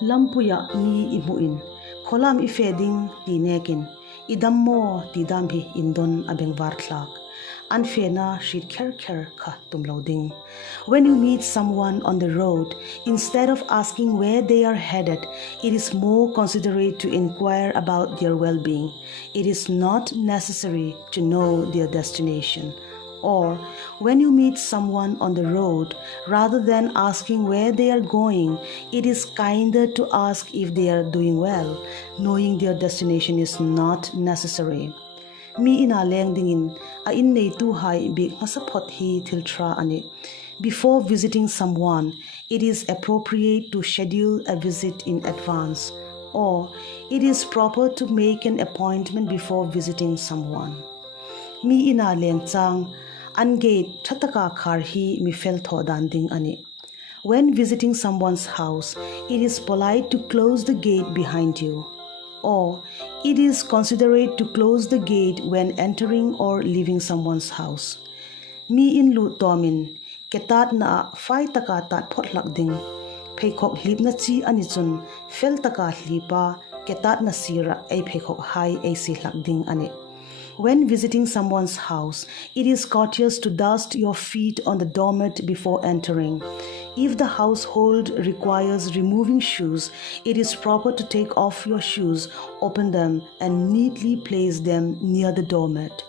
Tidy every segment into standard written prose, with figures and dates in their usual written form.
lampuya mi imuin kholam ifeding ti nekin idammo ti damhi indon abeng varthlak anfena shit kher kha tumloding. When you meet someone on the road, instead of asking where they are headed, it is more considerate to inquire about their well-being. It is not necessary to know their destination. Or when you meet someone on the road, rather than asking where they are going, it is kinder to ask if they are doing well. Knowing their destination is not necessary. Mi ina leng dingin a in nei tu hai bi masapot hi thiltra ani. Before visiting someone, it is appropriate to schedule a visit in advance, or it is proper to make an appointment before visiting someone. Mi ina leng chang an gate thataka khar hi mi fel tho dan ding ani. When visiting someone's house, it is polite to close the gate behind you. Or it is considerate to close the gate when entering or leaving someone's house. Mi in lu tomin ketat na fai taka tat phot lak ding phekhok hlip na chi ani chun fel taka hlipa ketat na sira ei phekhok hai ei si lak ding ani. When visiting someone's house, it is courteous to dust your feet on the doormat before entering. If the household requires removing shoes, it is proper to take off your shoes, open them, and neatly place them near the doormat.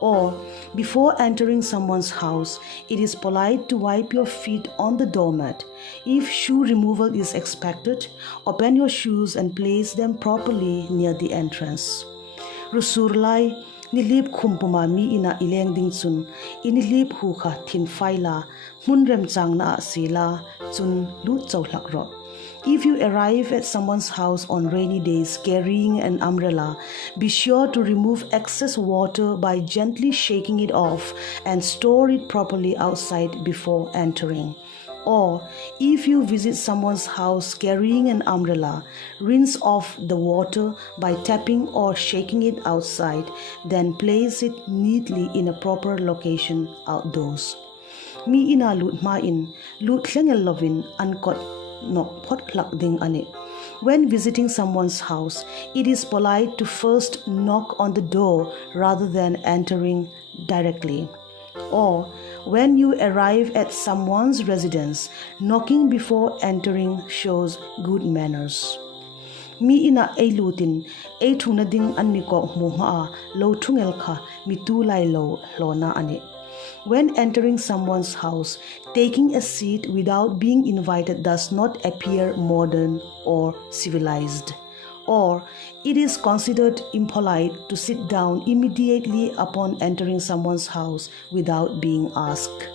Or, before entering someone's house, it is polite to wipe your feet on the doormat. If shoe removal is expected, open your shoes and place them properly near the entrance. Rusurlai nilip khumpuma mi ina ileng ding chun inilip hu kha thin faila munrem chang na sila chun lu chawlak ro. If you arrive at someone's house on rainy days carrying an umbrella, be sure to remove excess water by gently shaking it off and store it properly outside before entering. Or, if you visit someone's house carrying an umbrella, rinse off the water by tapping or shaking it outside, then place it neatly in a proper location outdoors. Mi ina lut ma in, lut tlengel lovin ankot nok pot klak ding ani. When visiting someone's house, it is polite to first knock on the door rather than entering directly. Or, when you arrive at someone's residence, knocking before entering shows good manners. Mi ina ei lutin, ei thungna ding an mi ko muha lo thungel kha mi tu lai lo hlona ani. When entering someone's house, taking a seat without being invited does not appear modern or civilized. Or it is considered impolite to sit down immediately upon entering someone's house without being asked.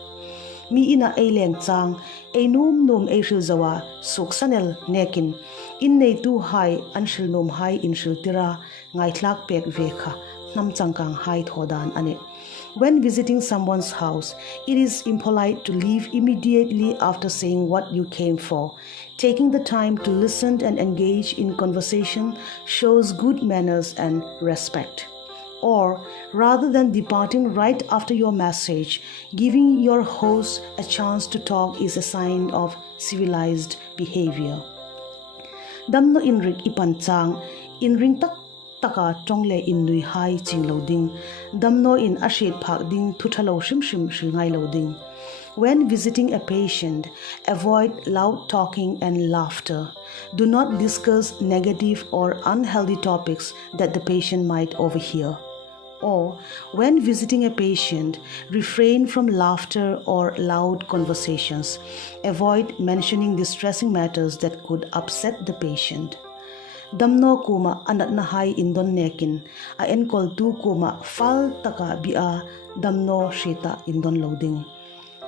Mi ina ei leng chang ei num ei hril zawa suk sanel nekin in nei tu hai an hril num hai in hril tira ngai thlak pek ve kha nam changkang hai thodan ani. When visiting someone's house, it is impolite to leave immediately after saying what you came for. Taking the time to listen and engage in conversation shows good manners and respect. Or, rather than departing right after your message, giving your host a chance to talk is a sign of civilized behavior. Damno inrik ipanchang, inring tak taka tongle in nui hai ching loading, damno in ashit phak ding thuthalo shim shringai loading. When visiting a patient, avoid loud talking and laughter. Do not discuss negative or unhealthy topics that the patient might overhear. Or, when visiting a patient, refrain from laughter or loud conversations. Avoid mentioning distressing matters that could upset the patient. Damno kuma anat na hai indon nekin, a enkol tu kuma fal taka bia damno shita indon loading.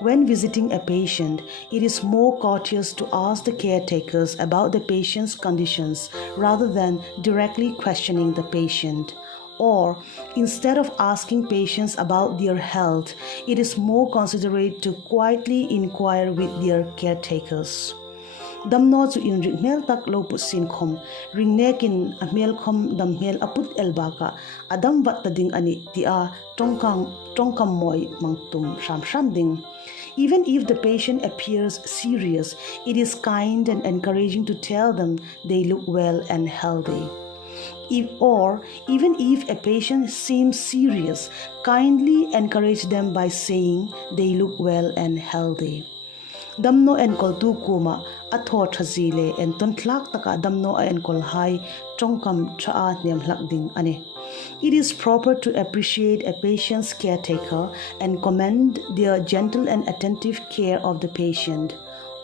When visiting a patient, it is more courteous to ask the caretakers about the patient's conditions rather than directly questioning the patient. Or, instead of asking patients about their health, it is more considerate to quietly inquire with their caretakers. Damno chu in ringmel tak lo put sin khom ringnekin amel khom damhel aput elbaka adam wat ding ani tia tongkam moi mangtum sham ding. Even if the patient appears serious, it is kind and encouraging to tell them they look well and healthy. Even if a patient seems serious, kindly encourage them by saying they look well and healthy. Damno en kol tu kuma atho thazile en ton thlak taka damno en kol hai chongkam tha niam hlak ding ane. It is proper to appreciate a patient's caretaker and commend their gentle and attentive care of the patient,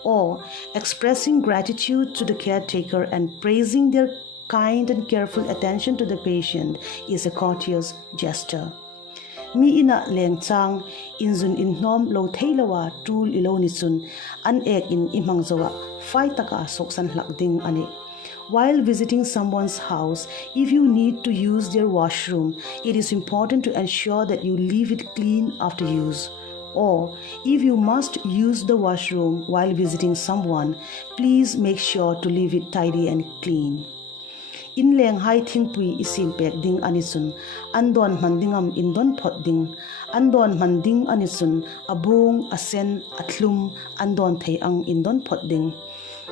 or expressing gratitude to the caretaker and praising their kind and careful attention to the patient is a courteous gesture. Mi ina leng chang inzun inhnom lo theilawa tul ilo nichun an ek in imangzawa fai taka soksan hlak ding ani. While visiting someone's house, if you need to use their washroom, it is important to ensure that you leave it clean after use. Or, if you must use the washroom while visiting someone, please make sure to leave it tidy and clean. In leng hai thingpui isim pek ding anisun, andon mandingam indon pot ding, andon manding anisun, abung, asen, atlum, andon thei ang indon pot ding.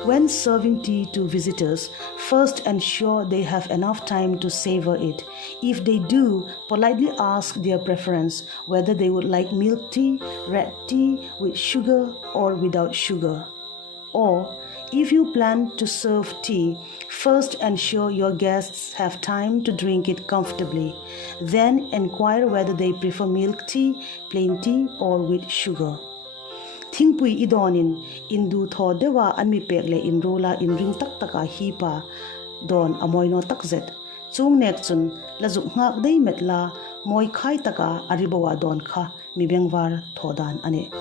When serving tea to visitors, first ensure they have enough time to savor it. If they do, politely ask their preference whether they would like milk tea, red tea, with sugar or without sugar. Or, if you plan to serve tea, first ensure your guests have time to drink it comfortably. Then inquire whether they prefer milk tea, plain tea, or with sugar. Thingpui idonin indu tho dewa anmi pekle inrola inring tak taka hipa don amoino takzet chung nek chun lazuk ngak dei metla moi khai taka aribawa don kha mibengwar thodan ane.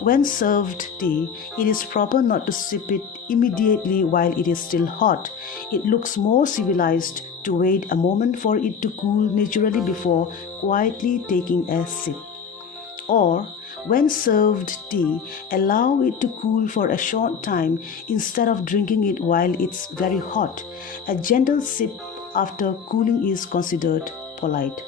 When served tea, it is proper not to sip it immediately while it is still hot. It looks more civilized to wait a moment for it to cool naturally before quietly taking a sip. Or, when served tea, allow it to cool for a short time instead of drinking it while it's very hot. A gentle sip after cooling is considered polite.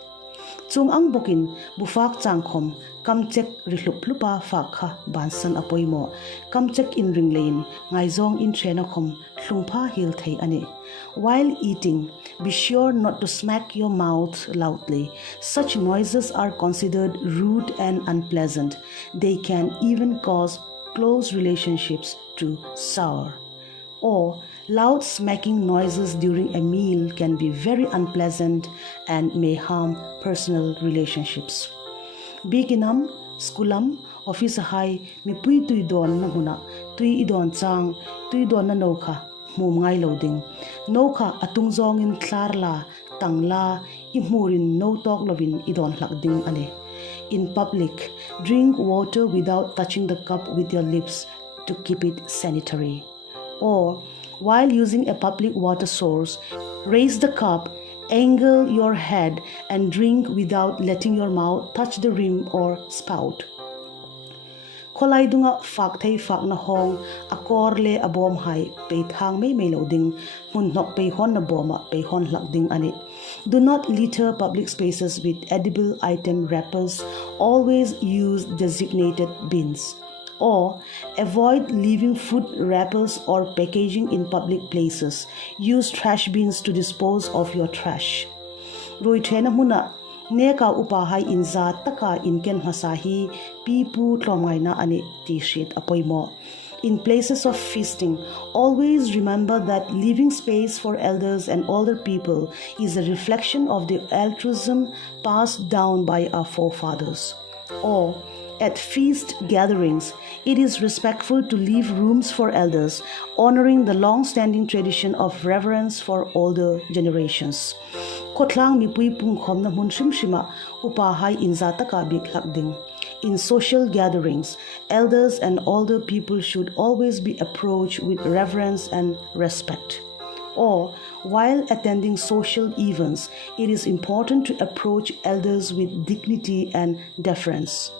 Chung ang bukin bufak changkhom kamchek rihluplupa fakha bansan apoimo kamchek in ringlein ngaizong in trenakhom hlungpha hil thei ane. While eating, be sure not to smack your mouth loudly. Such noises are considered rude and unpleasant. They can even cause close relationships to sour. Or, loud smacking noises during a meal can be very unpleasant and may harm personal relationships. Biginam, skulam, office hai, mipui tuidon na huna, tui idon chang, tuidon na nokha, mum ngai loading. Nokha atungzong in tlarla, tangla, imurin no tok lovin idon lakding ane. In public, drink water without touching the cup with your lips to keep it sanitary. Or, while using a public water source, raise the cup, angle your head, and drink without letting your mouth touch the rim or spout. Kholai dunga fak thei fak na hong akor le abom hai pe thang mei loading mun nok pe hon na boma pe hon lak ding ani. Do not litter public spaces with edible item wrappers. Always use designated bins. Or, avoid leaving food wrappers or packaging in public places. Use trash bins to dispose of your trash. Roi thena huna neka upahai inza taka inken masahi pipu tlomaina ani t-shirt apoimo. In places of feasting, always remember that leaving space for elders and older people is a reflection of the altruism passed down by our forefathers. Or, at feast gatherings, it is respectful to leave rooms for elders, honoring the long-standing tradition of reverence for older generations. Kotlang mipui pungkhom na munshim shima upahai inzataka big lakding. In social gatherings, elders and older people should always be approached with reverence and respect. Or, while attending social events, it is important to approach elders with dignity and deference.